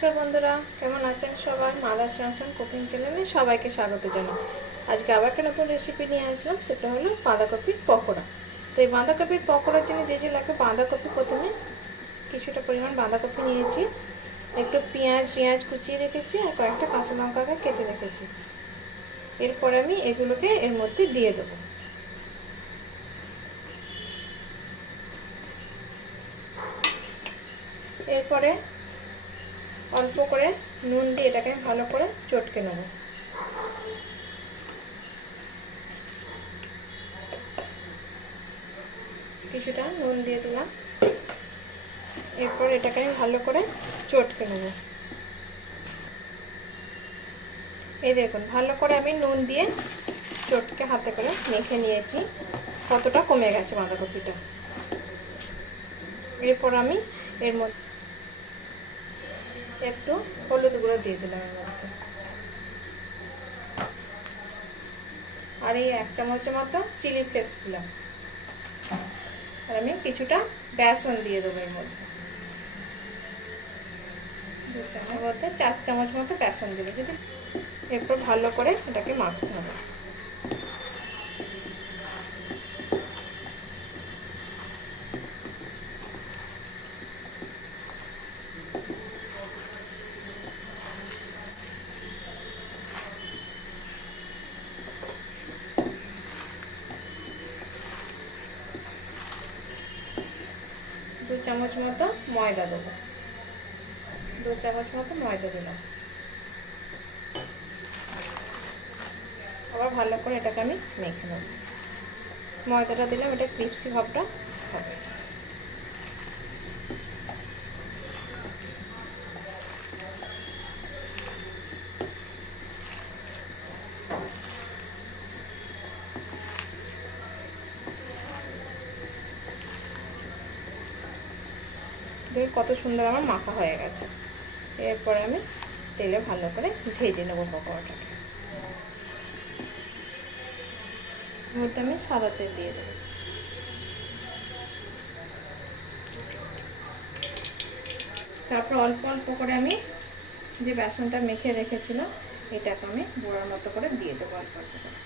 নমস্কার বন্ধুরা, কেমন আছেন সবাই? মাদার সানসান কুকিং চ্যানেলে সবাইকে স্বাগত জানাই। আজকে আবার একটা নতুন রেসিপি নিয়ে আসলাম, সেটা হলো বাঁধাকপির পকোড়া। তো এই বাঁধাকপির পকোড়ার জন্য যে যে লাগবে, বাঁধাকপি প্রথমে কিছুটা পরিমাণ বাঁধাকপি নিয়েছি, একটু পেঁয়াজ কুচিয়ে রেখেছি, আর কয়েকটা কাঁচা লঙ্কাকে কেটে রেখেছি। এরপর আমি এগুলোকে এর মধ্যে দিয়ে দেবো। এরপরে অল্প করে নুন দিয়ে এটাকে ভালো করে চটকে নেব। কিছুটা নুন দিয়ে দিলাম। এরপর এটাকে আমি ভালো করে চটকে নেব। এই দেখুন, ভালো করে আমি নুন দিয়ে চটকে হাতে করে মেখে নিয়েছি। কতটা কমে গেছে বাঁধাকপিটা। এরপর আমি এর মধ্যে একটু হলুদ গুঁড়ো দিয়ে দিলাম এর মধ্যে, আর এই 1 চামচের মতো চিলি ফ্লেক্স দিলাম। আর আমি কিছুটা বেসন দিয়ে দেবো এর মধ্যে, 2 চামচের মধ্যে 4 চামচ মতো বেসন দিলে যদি। এরপর ভালো করে এটাকে মাখতে হবে। দু চামচ মতো ময়দা দেবো, 2 চামচ মতো ময়দা দিলাম। আবার ভালো করে এটাকে আমি মেখে নেব। ময়দাটা দিলাম, এটা ক্রিপসি ভাবটা হবে। দেখুন কত সুন্দর আমার মাখা হয়ে গেছে। এরপরে আমি তেলে ভালো করে ভেজে নেবো পকোড়াটাকে। মধ্যে আমি সাদা তেল দিয়ে দেবো। তারপর অল্প অল্প করে আমি যে বেসনটা মেখে রেখেছিলাম, এটাকে আমি বড়ার মতো করে দিয়ে দেবো অল্প অল্প করে।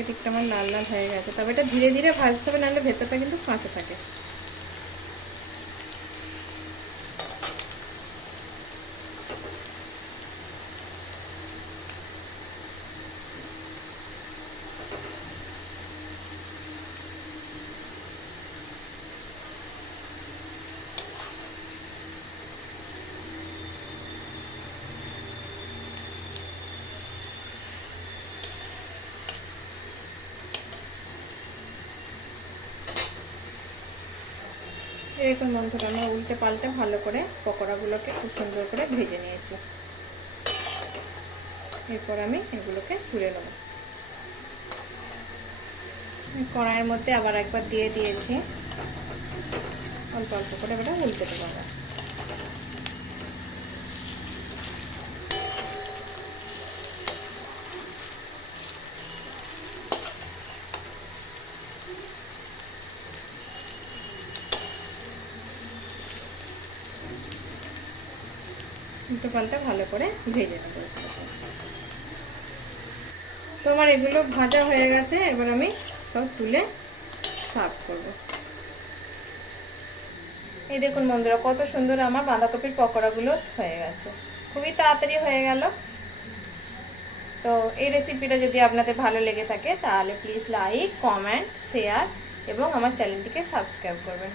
একদিকটা আমার লাল লাল হয়ে গেছে, তবে এটা ধীরে ধীরে ভাজতে হবে, নাহলে ভেতরটা কিন্তু কাঁচা থাকে। এরকম বন্ধুরা আমরা উল্টে পাল্টে ভালো করে পকোড়াগুলোকে খুব সুন্দর করে ভেজে নিয়েছি। এরপর আমি এগুলোকে তুলে নেব। কড়াইয়ের মধ্যে আবার একবার দিয়ে দিয়েছি, অল্প অল্প করে এবার উল্টে দেবো। আবার উল্টে পাল্টে ভালো করে ভেজে নেব। তো আমার এগুলো ভাজা হয়ে গেছে, এবার আমি সব তুলে সার্ভ করব। এই দেখুন বন্ধুরা, কত সুন্দর আমার বাঁধাকপির পকোড়াগুলো হয়ে গেছে। খুবই তাড়াতাড়ি হয়ে গেল। তো এই রেসিপিটা যদি আপনাদের ভালো লেগে থাকে, তাহলে প্লিজ লাইক, কমেন্ট, শেয়ার এবং আমার চ্যানেলটিকে সাবস্ক্রাইব করবেন।